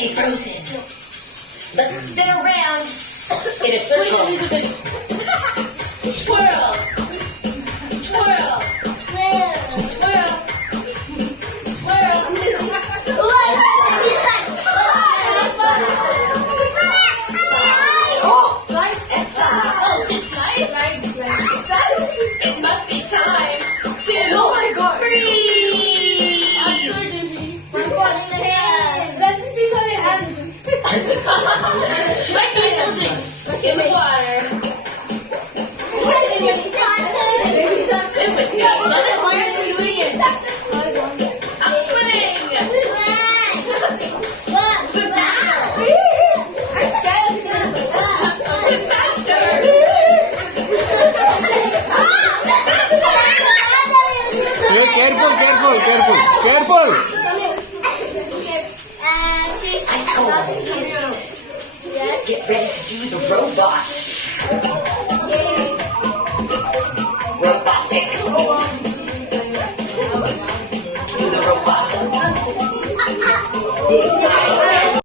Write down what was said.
stay frozen. Let's spin around in a circle. Twirl. Twirl. Twirl. Twirl. Oh, slide and slide. Oh, it's nice. It must be time to freeze. I'm so dizzy. Best piece of your hands. Like in the water. Maybe just spin with me. Why are you doing it? I'm swimming. Swim now. I'm scared. Swim faster. Hey, careful. Get ready to do the robot. Robotic. Do the robot.